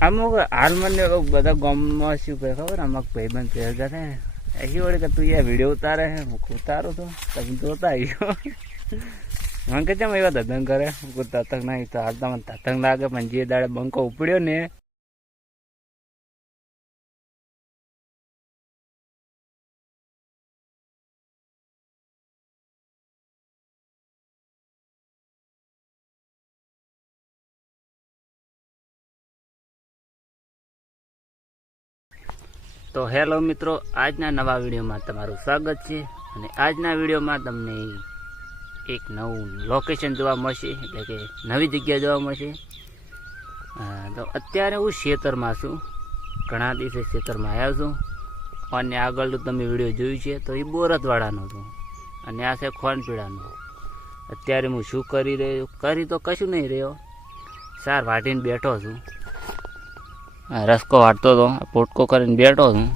અમુક હાલ મને બધા ગામમાં શું કહે ખબર? અમુક ભાઈબંધ પહેરતા ને એસી વડે કે તું યાર વીડિયો ઉતારે હે હું ઉતારું તો. તમે જોતા આવ્યો મને કે ચમ એવા ધતંગ કરે. હું કહું, ધતંગ તો હાલ તમને ધતંગ લાગે પણ જે દાડે બંકો ઉપડ્યો ને તો હેલો મિત્રો, આજના નવા વિડીયોમાં તમારું સ્વાગત છે અને આજના વિડીયોમાં તમને એક નવું લોકેશન જોવા મળશે, એટલે કે નવી જગ્યા જોવા મળશે. તો અત્યારે હું ખેતરમાં છું. ઘણા દિવસે ખેતરમાં આવ્યો છું. અને આગળનું તમે વીડિયો જોયું છે, તો એ બોરતવાળાનો હતો અને આ છે ખોનપીડાનો અત્યારે હું શું કરી રહ્યો, કરી તો કશું નહીં રહ્યો. સાર વાટીને બેઠો છું. રસકો વાટતો હતો પોટકો કરીને બેઠો છું.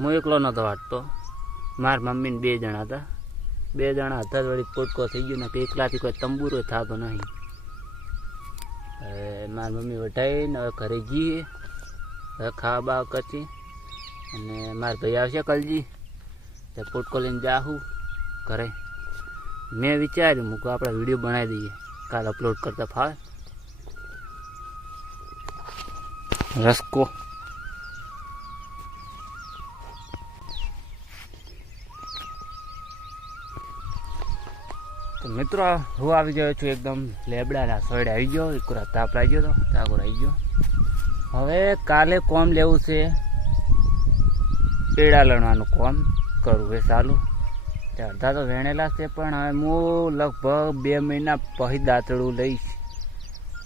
હું એકલો નહોતો વાટતો. મારા મમ્મીને બે જણા હતા. બે જણા હતા જ વળી પોટકો થઈ ગયો ને કે એકલાથી કોઈ તંબુરો થતો નહીં. હવે મારી મમ્મી વઢાવીને હવે ઘરે જઈએ હવે ખાવા બાવા કરતી અને મારા ભાઈ આવશે કલજી. તો પોટકો લઈને જાહું ઘરે. મેં વિચાર્યું, મૂકું આપણે વીડિયો બનાવી દઈએ. કાલ અપલોડ કરતા ફાવે. રસકો તો મિત્રો, હું આવી ગયો છું એકદમ લેબડાના સોયડે આવી ગયો, એક તાપ લાગી ગયો હતો તાગોર આવી ગયો. હવે કાલે કોમ લેવું છે, પેડા લણવાનું કોમ કરવું એ તે અડધા તો વેણેલા છે, પણ હવે હું લગભગ બે મહિના પછી દાંતડું લઈશ.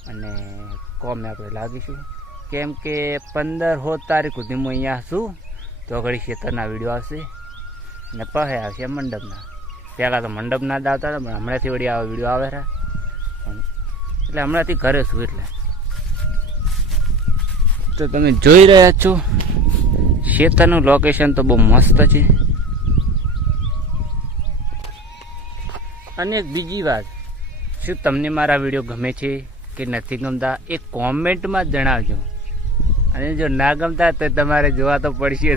અને કોમે આપણે લાગીશું. કેમ કે પંદર હો તારીખ સુધી હું અહીંયા છું, તો ઘડી ખેતરના વીડિયો આવશે. ને પહે આવશે મંડપના. પહેલાં તો મંડપના જ આવતા હતા, પણ હમણાંથી વળી આવા વીડિયો આવે છે. એટલે હમણાંથી ઘરે છું એટલે. તો તમે જોઈ રહ્યા છો ખેતરનું લોકેશન તો બહુ મસ્ત છે. અને એક બીજી વાત, શું તમને મારા વીડિયો ગમે છે કે નથી ગમતા, એ કોમેન્ટમાં જણાવજો. અને જો ના ગમતા તો તમારે જોવા તો પડશે.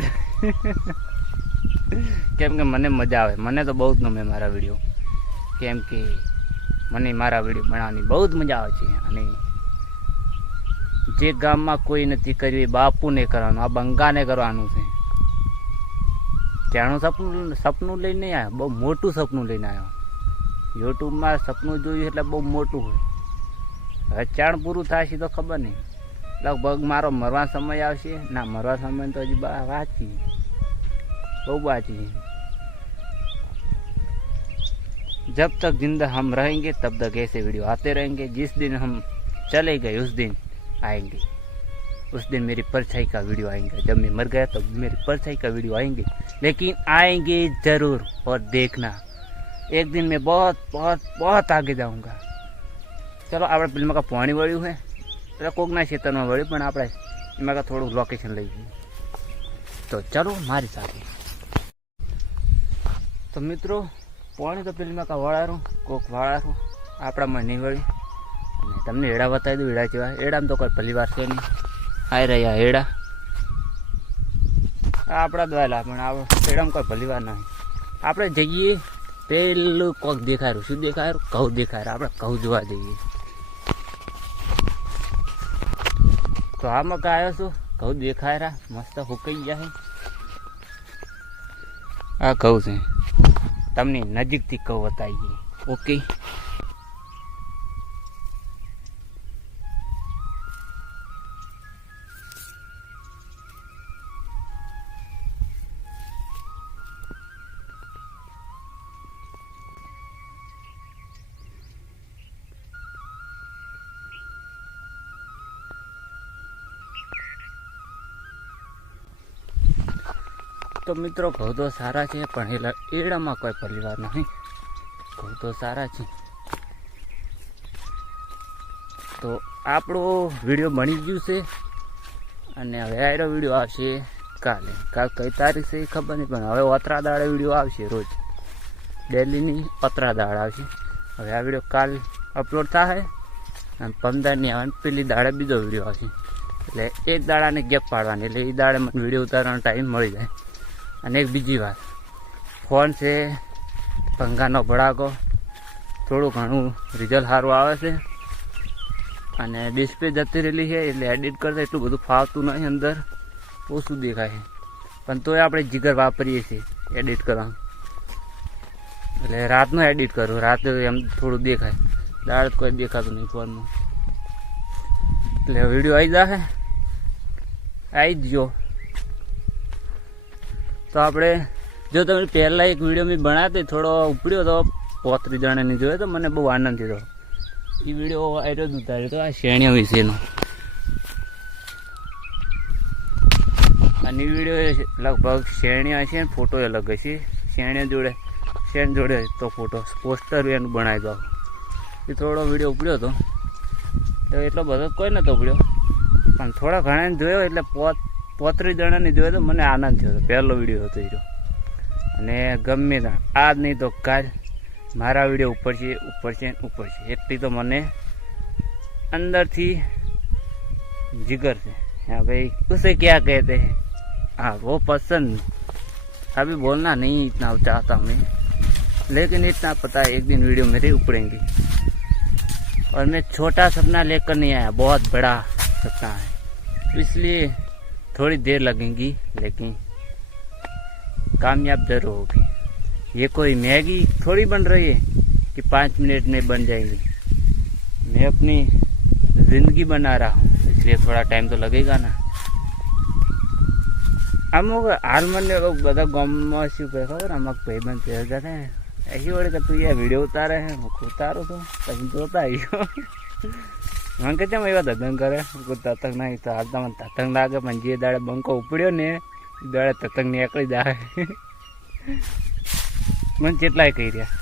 કેમ કે મને મજા આવે. મને તો બહુ જ ગમે મારા વીડિયો કેમ કે મને મારા વીડિયો બનાવવાની બહુ જ મજા આવે છે. અને જે ગામમાં કોઈ નથી કર્યું, એ બાપુને કરવાનું, આ બંગાને કરવાનું છે. ત્યાંનું સપનું સપનું લઈને આવ્યો બહુ મોટું સપનું લઈને આવ્યો યુટ્યુબમાં સપનું જોયું એટલે બહુ મોટું હોય. હવે ચાણ પૂરું થશે તો ખબર નહીં. લગભગ મારો મરવા સમય આવશે ના મરવા સમય તો હજી બા વાંચી બહુ બાકી जब तक जिंदा हम रहेंगे तब तक ऐसे वीडियो आते रहेंगे जिस दिन हम चले गए उस दिन आएंगे उस दिन मेरी परछाई का वीडियो आएंगे जब मैं मर गया तब मेरी परछाई का वीडियो आएंगे लेकिन आएंगे जरूर और देखना एक दिन मैं बहुत बहुत बहुत आगे जाऊंगा ચલો આપણે ફિલ્મમાં કા પાણી વળ્યું છે એટલે કોકના ખેતરમાં વળી, પણ આપણે એમાં કા થોડું લોકેશન લઈ જઈએ. તો ચાલો, મારી સાથે. તો મિત્રો, પાણી તો પેલીમાં કા વળારું કોક વાળારું આપણામાં નહીં વળી. અને તમને એડા બતાવી દઉં, એડા જેવા. એડામાં તો કોઈ વાર છે નહીં. આવી રહ્યા એડા. આપણા દ્વારા પણ આ એડામાં કોઈ ભલી નહીં આપણે જઈએ, પેલું કોક દેખાયું શું દેખાયું ઘઉં દેખાય આપણે કહું જોવા જઈએ. તો આ કા આવ્યો છું. ઘઉં દેખાય રહ્યા. મસ્ત હુકાઈ ગયા છે. આ ઘઉં છે. તમને નજીકથી કહું બતાવીએ. ઓકે તો મિત્રો ઘઉં તો સારા છે, પણ એલા એડામાં કોઈ પરિવાર નહીં. ઘઉં તો સારા છે. તો આપણો વીડિયો બની ગયું છે. અને હવે આયરો વીડિયો આવશે કાલે. કાલ કઈ તારીખ છે એ ખબર નહીં, પણ હવે ઓતરા દાડે વીડિયો આવશે રોજ. ડેલીની ઓતરા દાડ આવશે. હવે આ વીડિયો કાલ અપલોડ થાય અને પંદરની આવે પેલી દાડે બીજો વીડિયો આવશે. એટલે એક દાડાને ગેપ પાડવાની, એટલે એ દાડે મને વીડિયો ઉતારવાનો ટાઈમ મળી જાય. અને એક બીજી વાત. ફોન છે, પંખાનો ભડાકો. થોડું ઘણું રિઝલ્ટ સારું આવે છે. અને ડિસ્પ્લે જતી રહેલી છે, એટલે એડિટ કરતા એટલું બધું ફાવતું નહીં અંદર. ઓછું દેખાય છે. પણ તોય આપણે જીગર વાપરીએ છીએ એડિટ કરવા એટલે રાતનું એડિટ કરું, રાતે એમ થોડું દેખાય. દાળ કોઈ દેખાતું નહીં ફોનમાં. એટલે વીડિયો આવી જશે. આવી જ જો તો આપણે જો તમે પહેલાં એક વીડિયો મેં બનાવતી થોડો ઉપડ્યો તો પોત્રી જણાને જોયો તો મને બહુ આનંદ થયો. એ વીડિયો આવ્યો જ ઉતાર્યો તો આ શેણિયા વિશેનો. અને વીડિયો લગભગ શેણિયા છે ફોટો અલગ હશે. શેણિયા જોડે, શેણ જોડે તો ફોટો પોસ્ટર એનું બનાવી દો. એ થોડો વીડિયો ઉપડ્યો હતો એટલો બધો કોઈ નહોતો ઉપડ્યો. પણ થોડા ઘણા જોયો એટલે પોત પોત્રીસ જણાને જોયો તો મને આનંદ થયો હતો પહેલો વિડીયો હતો એ અને ગમે ત્યાં આજ નહીં તો કાલ મારા વિડીયો ઉપર છે ઉપર છે ને ઉપર છે એટલી તો મને અંદરથી जिगर से हाँ भाई उसे क्या कहते हैं हाँ वो पसंद अभी बोलना नहीं इतना चाहता मैं लेकिन इतना पता है एक दिन वीडियो मेरे उपड़ेंगे और मैं छोटा सपना लेकर नहीं आया बहुत बड़ा सपना है इसलिए थोड़ी देर लगेगी लेकिन कामयाब जरूर होगी ये कोई मैगी थोड़ी बन रही है कि पाँच मिनट में बन जाएंगी मैं अपनी जिंदगी बना रहा हूँ इसलिए थोड़ा टाइम तो लगेगा ना અમુક હાલ મને લોકો બધા ગામમાં શું કહે ખબર અમુક ભાઈબંધ પહેરતા હતા ને એસી વડે કે તું યાર વિડીયો ઉતારે હે હું ઉતારું તો તમે જોતા આવ્યો મને કે તેમ એવા ધતંગ કરે? તતંગ નહીં, તો હાલ તમને તતંગ લાગે, પણ જે દાડે બંકો ઉપડ્યો ને, એ દાડે તતંગ નીકળી જાય. મને કેટલાય કહી રહ્યા.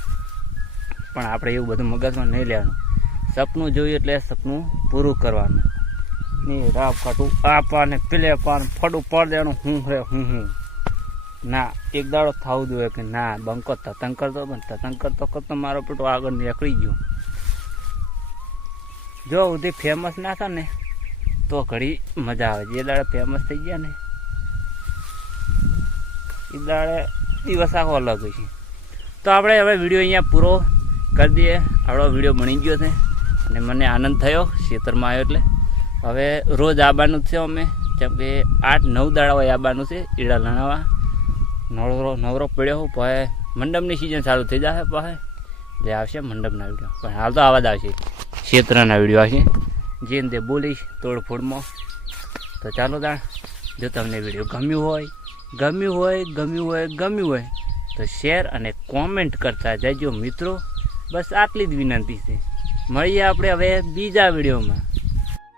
પણ આપણે એવું બધું મગજમાં નહીં લેવાનું. સપનું જોયું એટલે સપનું પૂરું કરવાનું. ને રાપ કાઢું પાને પેલે પાન ફડું પડ દેવાનું, હું રે હું હું. ના, એક દાડો થવું જોઈએ કે ના, બંકો તતંગ કરતો, પણ તતંગ કરતો કરતો મારો પેટો આગળ નીકળી ગયો. જો સુધી ફેમસ ના થાય ને, તો ઘડી મજા આવે. જે દાડે ફેમસ થઈ ગયા ને, એ દાડે દિવસ આખો અલગ છે. તો આપણે હવે વીડિયો અહીંયા પૂરો કરી દઈએ. આપણો વીડિયો બની ગયો છે અને મને આનંદ થયો, ખેતરમાં આવ્યો એટલે. હવે રોજ આવવાનું છે અમે. કેમ કે આઠ નવ દાડા હોય આવવાનું છે, ઈડા લણાવવા નવરો નવરો પડ્યો પછી મંડપની સિઝન ચાલુ થઈ જશે પછી જે આવશે મંડપના વીડિયો. પણ હાલ તો આવા જ આવશે. ક્ષેત્રના વીડિયો છે. જેને તે બોલીશ તોડફોડમાં તો ચાલો તાણ જો તમને વીડિયો ગમ્યું હોય ગમ્યું હોય ગમ્યું હોય ગમ્યું હોય, તો શેર અને કોમેન્ટ કરતા જજો મિત્રો. બસ આટલી જ વિનંતી છે. મળીએ આપણે હવે બીજા વિડીયોમાં.